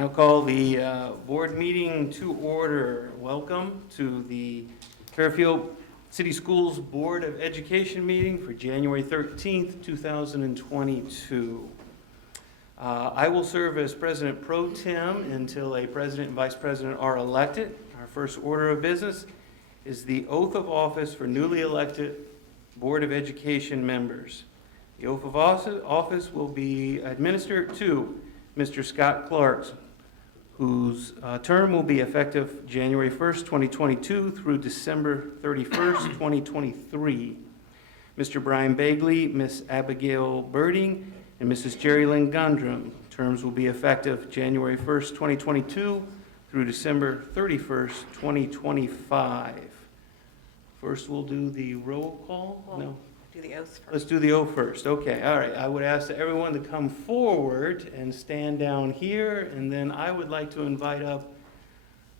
Now call the board meeting to order. Welcome to the Fairfield City Schools Board of Education meeting for January 13th, 2022. I will serve as President Pro Tem until a President and Vice President are elected. Our first order of business is the oath of office for newly elected Board of Education members. The oath of office will be administered to Mr. Scott Clark, whose term will be effective January 1st, 2022 through December 31st, 2023. Mr. Brian Bagley, Ms. Abigail Birding, and Mrs. Jerry Lynn Gundrum. Terms will be effective January 1st, 2022 through December 31st, 2025. First, we'll do the roll call. No? Do the oath first. Let's do the oath first. Okay, all right. I would ask everyone to come forward and stand down here, and then I would like to invite up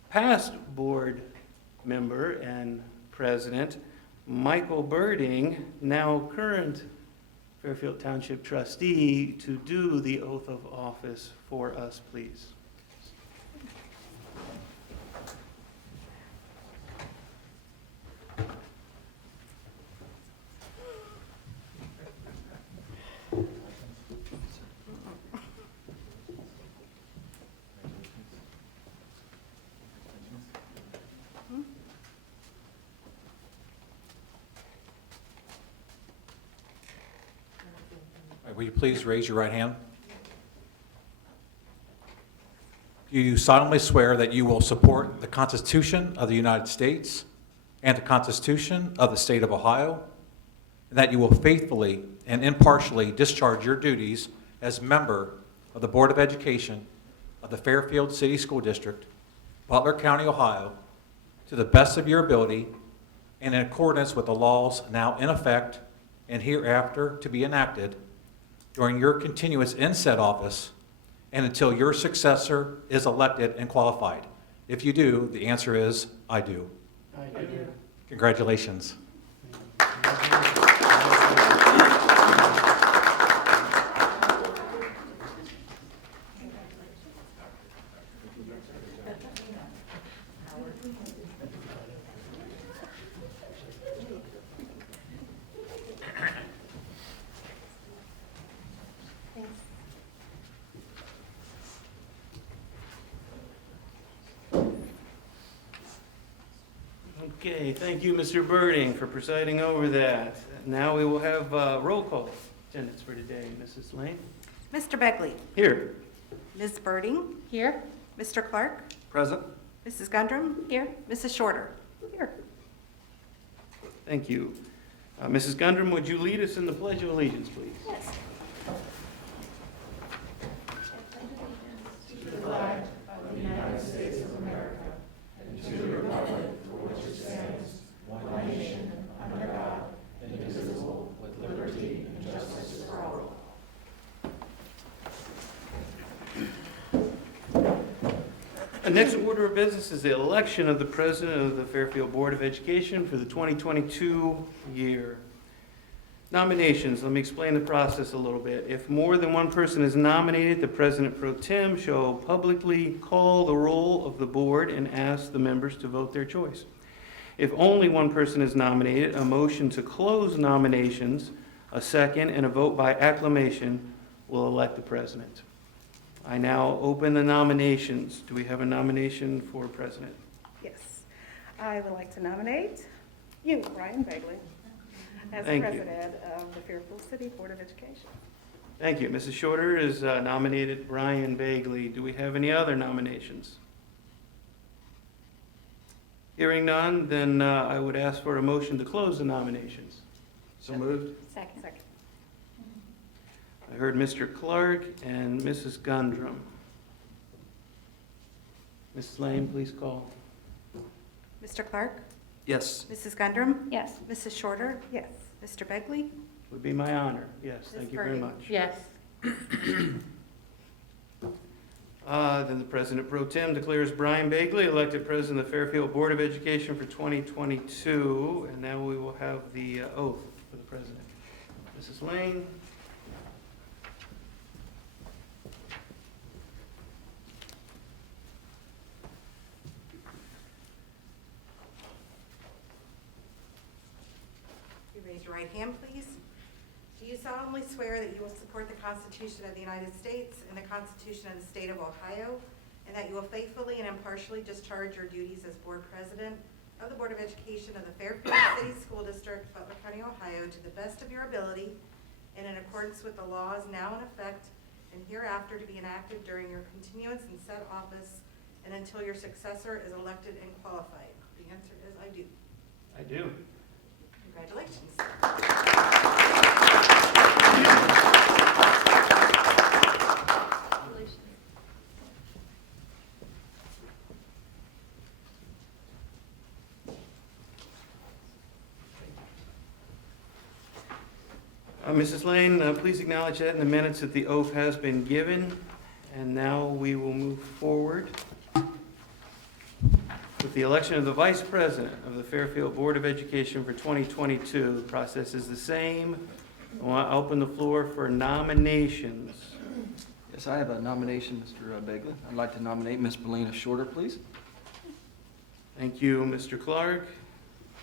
past board member and president, Michael Birding, now current Fairfield Township trustee, to do the oath of office for us, please. Will you please raise your right hand? Do you solemnly swear that you will support the Constitution of the United States and the Constitution of the State of Ohio, and that you will faithfully and impartially discharge your duties as member of the Board of Education of the Fairfield City School District, Butler County, Ohio, to the best of your ability and in accordance with the laws now in effect and hereafter to be enacted during your continuance in said office and until your successor is elected and qualified? If you do, the answer is, I do. I do. Congratulations. Okay, thank you, Mr. Birding, for presiding over that. Now we will have roll call attendance for today. Mrs. Lane? Mr. Begley. Here. Ms. Birding. Here. Mr. Clark. Present. Mrs. Gundrum. Here. Mrs. Shorter. Here. Thank you. Mrs. Gundrum, would you lead us in the Pledge of Allegiance, please? Yes. The next order of business is the election of the president of the Fairfield Board of Education for the 2022 year. Nominations, let me explain the process a little bit. If more than one person is nominated, the president pro tem shall publicly call the roll of the board and ask the members to vote their choice. If only one person is nominated, a motion to close nominations, a second, and a vote by acclamation will elect the president. I now open the nominations. Do we have a nomination for president? Yes. I would like to nominate you, Brian Bagley, as Thank you. president of the Fairfield City Board of Education. Thank you. Mrs. Shorter is nominated Brian Bagley. Do we have any other nominations? Hearing none, then I would ask for a motion to close the nominations. So moved. Second. I heard Mr. Clark and Mrs. Gundrum. Mrs. Lane, please call. Mr. Clark. Yes. Mrs. Gundrum. Yes. Mrs. Shorter. Yes. Mr. Begley. Would be my honor. Yes, Ms. thank you very Birding. much. Yes. Then the President Pro Tem declares Brian Bagley elected President of the Fairfield Board of Education for 2022. And now we will have the oath for the President. Mrs. Lane. Raise your right hand, please. Do you solemnly swear that you will support the Constitution of the United States and the Constitution of the State of Ohio, and that you will faithfully and impartially discharge your duties as Board President of the Board of Education of the Fairfield City School District, Butler County, Ohio, to the best of your ability and in accordance with the laws now in effect and hereafter to be enacted during your continuance in said office and until your successor is elected and qualified? The answer is I do. I do. Congratulations. Mrs. Lane, please acknowledge that in the minutes that the oath has been given. And now we will move forward with the election of the Vice President of the Fairfield Board of Education for 2022. The process is the same. I want to open the floor for nominations. Yes, I have a nomination, Mr. Begley. I'd like to nominate Ms. Belina Shorter, please. Thank you, Mr. Clark.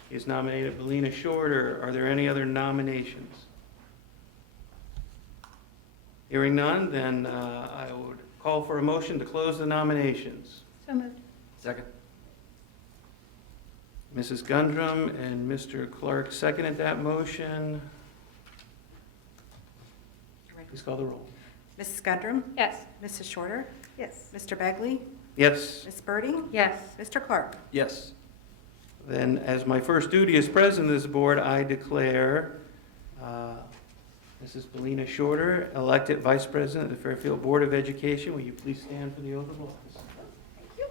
He has nominated Belina Shorter. Are there any other nominations? Hearing none, then I would call for a motion to close the nominations. So moved. Second. Mrs. Gundrum and Mr. Clark seconded that motion. Please call the roll. Mrs. Gundrum? Yes. Mrs. Shorter? Yes. Mr. Begley? Yes. Ms. Birding? Yes. Mr. Clark? Yes. Then, as my first duty as president of this board, I declare Mrs. Belina Shorter elected Vice President of the Fairfield Board of Education. Will you please stand for the oath of office? Thank you.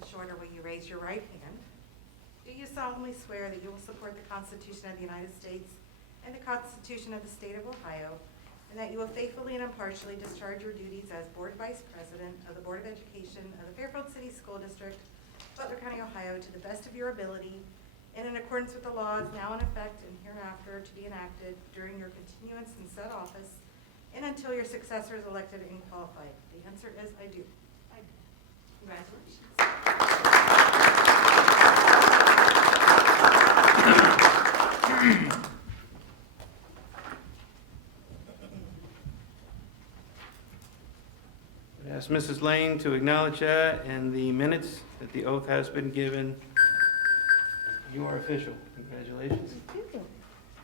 Mrs. Shorter, will you raise your right hand? Do you solemnly swear that you will support the Constitution of the United States and the Constitution of the State of Ohio, and that you will faithfully and impartially discharge your duties as Board Vice President of the Board of Education of the Fairfield City School District, Butler County, Ohio, to the best of your ability and in accordance with the laws now in effect and hereafter to be enacted during your continuance in said office and until your successor is elected and qualified? The answer is I do. I do. Congratulations. I'd ask Mrs. Lane to acknowledge that and the minutes that the oath has been given. You are official. Congratulations. Thank you.